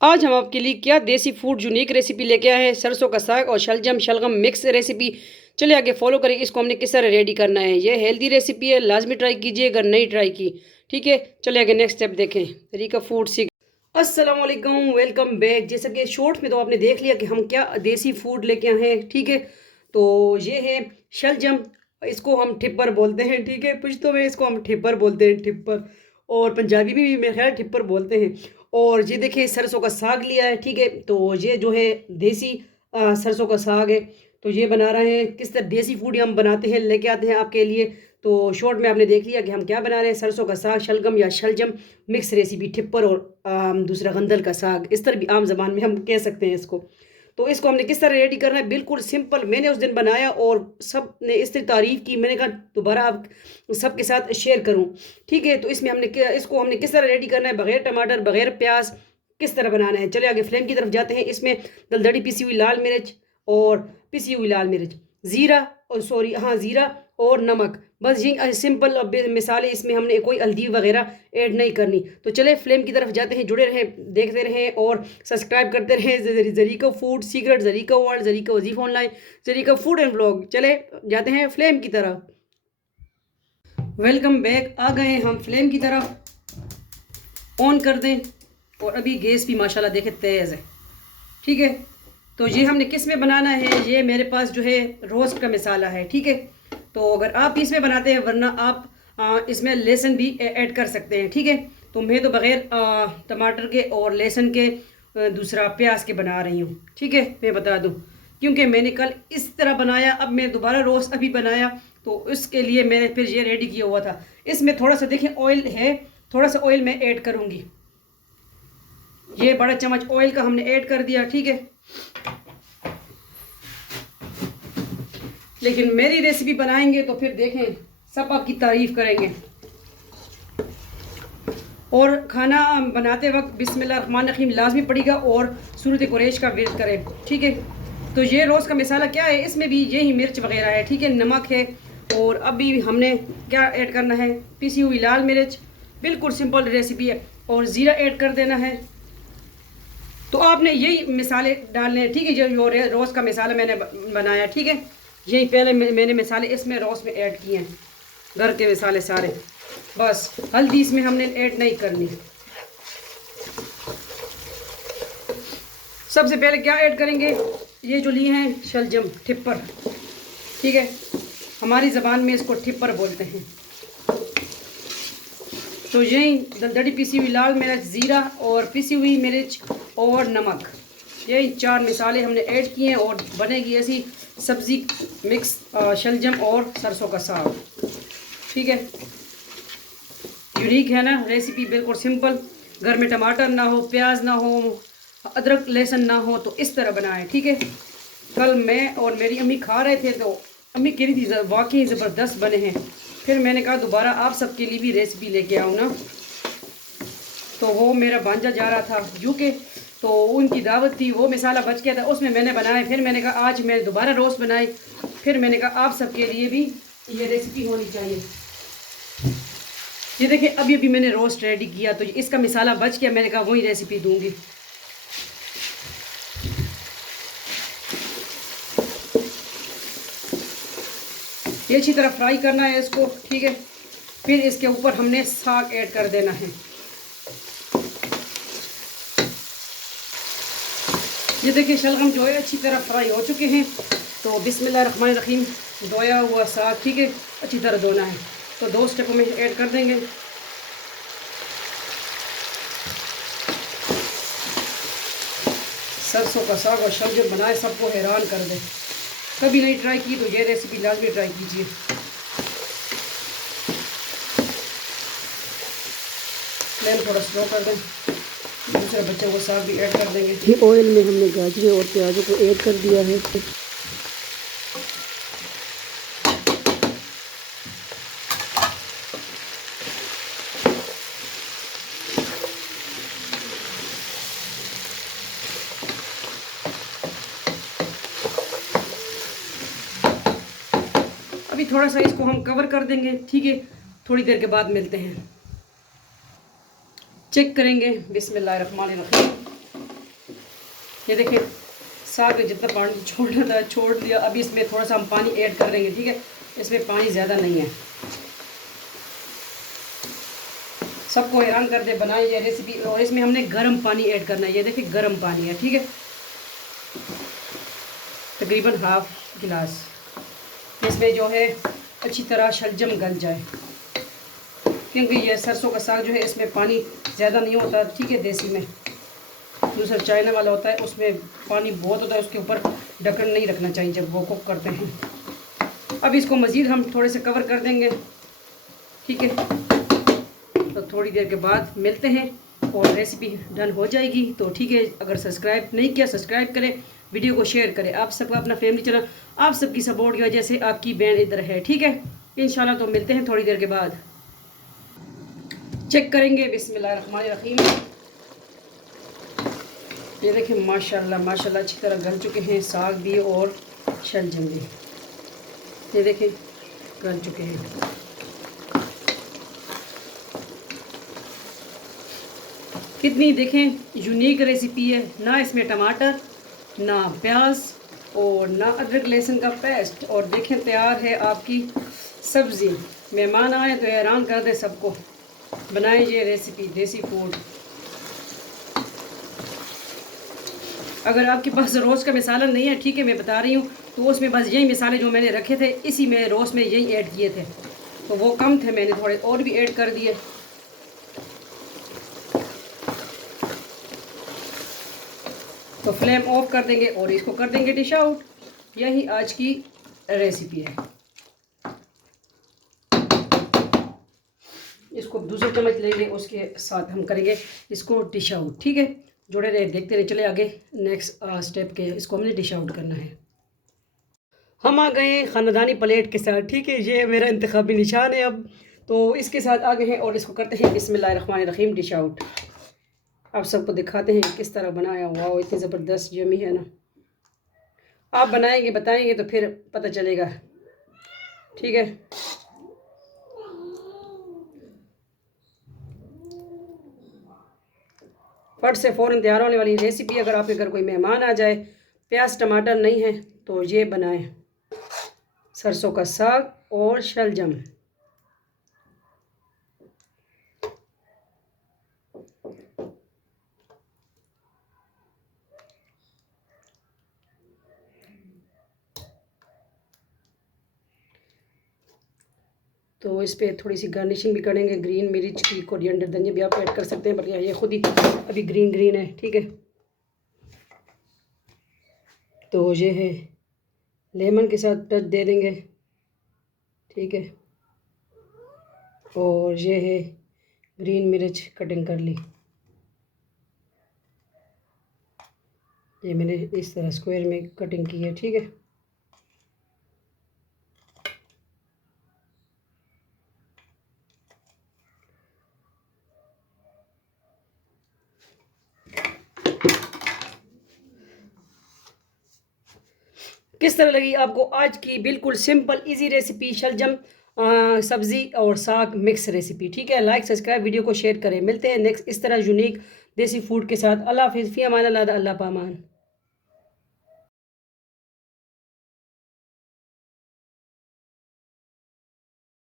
आज हम आपके लिए क्या देसी फूड यूनिक रेसिपी लेके आए हैं। सरसों का साग और शलजम शलगम मिक्स रेसिपी। चलिए आगे फॉलो करें। इसको हमने किस तरह रेडी करना है। ये हेल्दी रेसिपी है, लाजमी ट्राई कीजिए अगर नहीं ट्राई की। ठीक है, चलिए आगे नेक्स्ट स्टेप देखें। तरीका फूड सीख। अस्सलाम वालेकुम, वेलकम बैक। जैसा कि शॉर्ट में तो आपने देख लिया कि हम क्या देसी फूड लेके आए हैं। ठीक है, तो ये है शलजम। इसको हम ठिप्पर बोलते हैं। ठीक है, पुश्तो में इसको हम ठिप्पर बोलते हैं, ठिप्पर। और पंजाबी में भी मेरे ख्याल ठिप्पर बोलते हैं। और ये देखिए सरसों का साग लिया है। ठीक है, तो ये जो है देसी सरसों का साग है। तो ये बना रहे हैं। किस तरह देसी फूड हम बनाते हैं लेके आते हैं आपके लिए। तो शॉर्ट में आपने देख लिया कि हम क्या बना रहे हैं। सरसों का साग, शलगम या शलजम मिक्स रेसिपी, ठिप्पर और दूसरा गंदल का साग, इस तरह भी आम जबान में हम कह सकते हैं इसको। तो इसको हमने किस तरह रेडी करना है, बिल्कुल सिंपल। मैंने उस दिन बनाया और सब ने इस तरह तारीफ़ की, मैंने कहा दोबारा आप सबके साथ शेयर करूं। ठीक है, तो इसमें इसको हमने किस तरह रेडी करना है, बगैर टमाटर बगैर प्याज किस तरह बनाना है। चलिए आगे फ्लेम की तरफ जाते हैं। इसमें दलदड़ी पिसी हुई लाल मिर्च और पिसी हुई लाल मिर्च, ज़ीरा और सॉरी हाँ ज़ीरा और नमक, बस ये सिंपल मिसाले। इसमें हमने कोई हल्दी वगैरह ऐड नहीं करनी। तो चले फ्लेम की तरफ जाते हैं। जुड़े रहें, देखते रहें और सब्सक्राइब करते रहें। Zarika food secret, Zarika world, Zarika वजीफ़ online, Zarika food and vlog. चले जाते हैं फ्लेम की तरफ। Welcome back. आ गए हम फ्लेम की तरफ। ऑन कर दें और अभी गैस भी माशाल्लाह देखे तेज़ है। ठीक है, तो ये हमने किस में बनाना है। ये मेरे पास जो है रोस्ट का मसाला है। ठीक है, तो अगर आप इसमें बनाते हैं, वरना आप इसमें लहसुन भी ऐड कर सकते हैं। ठीक है, तो मैं तो बग़ैर टमाटर के और लहसुन के दूसरा प्याज के बना रही हूँ। ठीक है, मैं बता दूँ क्योंकि मैंने कल इस तरह बनाया, अब मैं दोबारा रोस्ट अभी बनाया, तो इसके लिए मैंने फिर ये रेडी किया हुआ था। इसमें थोड़ा सा देखिए ऑयल है, थोड़ा सा ऑयल मैं ऐड करूँगी। ये बड़ा चम्मच ऑयल का हमने ऐड कर दिया। ठीक है, लेकिन मेरी रेसिपी बनाएंगे तो फिर देखें सब आपकी तारीफ़ करेंगे। और खाना बनाते वक्त बिस्मिल्लाहिर्रहमानिर्रहीम लाजमी पड़ेगा और सूरत कुरैश का विर्द करें। ठीक है, तो ये रोज़ का मसाला क्या है, इसमें भी यही मिर्च वगैरह है। ठीक है, नमक है। और अभी हमने क्या ऐड करना है, पिसी हुई लाल मिर्च, बिल्कुल सिंपल रेसिपी है। और ज़ीरा ऐड कर देना है। तो आपने यही मसाले डालने हैं। ठीक है, जो रोज़ का मसाला मैंने बनाया, ठीक है, यही पहले मैंने मसाले इसमें रोज़ में ऐड किए हैं, घर के मसाले सारे। बस हल्दी इसमें हमने ऐड नहीं करनी। सबसे पहले क्या ऐड करेंगे, ये जो लिए हैं शलजम ठिप्पर। ठीक है, हमारी ज़बान में इसको ठिप्पर बोलते हैं। तो यही दलदड़ी पिसी हुई लाल मिर्च, ज़ीरा और पिसी हुई मिर्च और नमक, यही 4 मसाले हमने ऐड किए हैं। और बनेगी ऐसी सब्ज़ी मिक्स शलजम और सरसों का साग। ठीक है, यूनिक है ना रेसिपी, बिल्कुल सिंपल। घर में टमाटर ना हो, प्याज ना हो, अदरक लहसुन ना हो, तो इस तरह बनाएं। ठीक है, कल मैं और मेरी अम्मी खा रहे थे तो अम्मी कह रही थी वाकई ज़बरदस्त बने हैं। फिर मैंने कहा दोबारा आप सबके लिए भी रेसिपी लेके आऊँ ना। तो वो मेरा भांजा जा रहा था यूके, तो उनकी दावत थी, वो मसाला बच गया था, उसमें मैंने बनाया। फिर मैंने कहा आज मैं दोबारा रोस्ट बनाई। फिर मैंने कहा आप सबके लिए भी ये रेसिपी होनी चाहिए। ये देखिए अभी अभी मैंने रोस्ट रेडी किया, तो इसका मसाला बच गया, मैंने कहा वही रेसिपी दूंगी। ये अच्छी तरह फ्राई करना है इसको। ठीक है, फिर इसके ऊपर हमने साग ऐड कर देना है। ये देखिए शलगम जो है अच्छी तरह फ्राई हो चुके हैं। तो बिस्मिल्लाहिर्रहमानिर्रहीम, धोया हुआ साग, ठीक है, अच्छी तरह धोना है। तो 2 स्टेपों में ऐड कर देंगे। सरसों का साग और शलजम बनाए सबको हैरान कर दे। कभी नहीं ट्राई की तो ये रेसिपी लाजमी ट्राई कीजिए। फ्लेम थोड़ा स्लो कर दें। दूसरे बच्चों को साग भी ऐड कर देंगे। ये ऑयल में हमने गाजरें और प्याजों को ऐड कर दिया है। अभी थोड़ा सा इसको हम कवर कर देंगे। ठीक है, थोड़ी देर के बाद मिलते हैं। चेक करेंगे। बिस्मिल्लाहिर्रहमानिर्रहीम। ये देखिए साग में जितना पानी छोड़ना था छोड़ दिया। अभी इसमें थोड़ा सा हम पानी ऐड कर देंगे, ठीक है। इसमें पानी ज़्यादा नहीं है। सबको हैरान कर दे बनाई ये रेसिपी। और इसमें हमने गर्म पानी ऐड करना है। ये देखिए गर्म पानी है, ठीक है, तकरीबन हाफ गिलास। इसमें जो है अच्छी तरह शलजम गल जाए, क्योंकि ये सरसों का साग जो है इसमें पानी ज़्यादा नहीं होता, ठीक है। देसी में दूसरा चाइना वाला होता है उसमें पानी बहुत होता है, उसके ऊपर ढक्कन नहीं रखना चाहिए जब वो कुक करते हैं। अब इसको मज़ीद हम थोड़े से कवर कर देंगे, ठीक है। तो थोड़ी देर के बाद मिलते हैं और रेसिपी डन हो जाएगी। तो ठीक है, अगर सब्सक्राइब नहीं किया सब्सक्राइब करें, वीडियो को शेयर करें। आप सबका अपना फैमिली चैनल, आप सबकी सपोर्ट की वजह से आपकी बहन इधर है, ठीक है। इंशाल्लाह तो मिलते हैं थोड़ी देर के बाद। चेक करेंगे। बिस्मिल्लाहिर्रहमानिर्रहीम। ये देखिए माशाल्लाह माशाल्लाह अच्छी तरह गल चुके हैं साग भी और शलजम भी। ये देखिए गल चुके हैं। कितनी देखें यूनिक रेसिपी है। ना इसमें टमाटर, ना प्याज और ना अदरक लहसुन का पेस्ट। और देखें तैयार है आपकी सब्ज़ी। मेहमान आए तो हैरान कर दे सबको। बनाएं ये रेसिपी देसी फूड। अगर आपके पास रोज़ का मसाला नहीं है, ठीक है, मैं बता रही हूँ, तो उसमें बस यही मसाले जो मैंने रखे थे इसी में रोज़ में यही ऐड किए थे, तो वो कम थे, मैंने थोड़े और भी ऐड कर दिए। तो फ्लेम ऑफ कर देंगे और इसको कर देंगे डिश आउट। यही आज की रेसिपी है। इसको दूसरे चम्मच लेंगे, उसके साथ हम करेंगे इसको डिश आउट, ठीक है। जुड़े रहे, देखते रहे। चले आगे नेक्स्ट स्टेप के, इसको हमने डिश आउट करना है। हम आ गए ख़ानदानी प्लेट के साथ, ठीक है। ये मेरा इंतखाबी निशान है अब। तो इसके साथ आ गए हैं और इसको करते हैं बिस्मिल्लाहिर्रहमानिर्रहीम डिश आउट। आप सबको दिखाते हैं किस तरह बनाया। वाह इतनी ज़बरदस्त यमी है ना। आप बनाएंगे बताएंगे तो फिर पता चलेगा, ठीक है। फट से फ़ौरन तैयार होने वाली रेसिपी। अगर आपके घर कोई मेहमान आ जाए, प्याज टमाटर नहीं है, तो ये बनाएं सरसों का साग और शलजम। तो इस पर थोड़ी सी गार्निशिंग भी करेंगे ग्रीन मिर्च की, कोरिएंडर धनिया भी आप ऐड कर सकते हैं, पर ये खुद ही अभी ग्रीन ग्रीन है, ठीक है। तो ये है लेमन के साथ टच दे देंगे, ठीक है। और ये है ग्रीन मिर्च कटिंग कर ली। ये मैंने इस तरह स्क्वायर में कटिंग की है, ठीक है। किस तरह लगी आपको आज की बिल्कुल सिंपल इजी रेसिपी शलजम सब्ज़ी और साग मिक्स रेसिपी, ठीक है। लाइक सब्सक्राइब वीडियो को शेयर करें। मिलते हैं नेक्स्ट इस तरह यूनिक देसी फूड के साथ। अल्लाह हाफिज़, फ़ी अमान अल्लाह, अल्लाह पामान।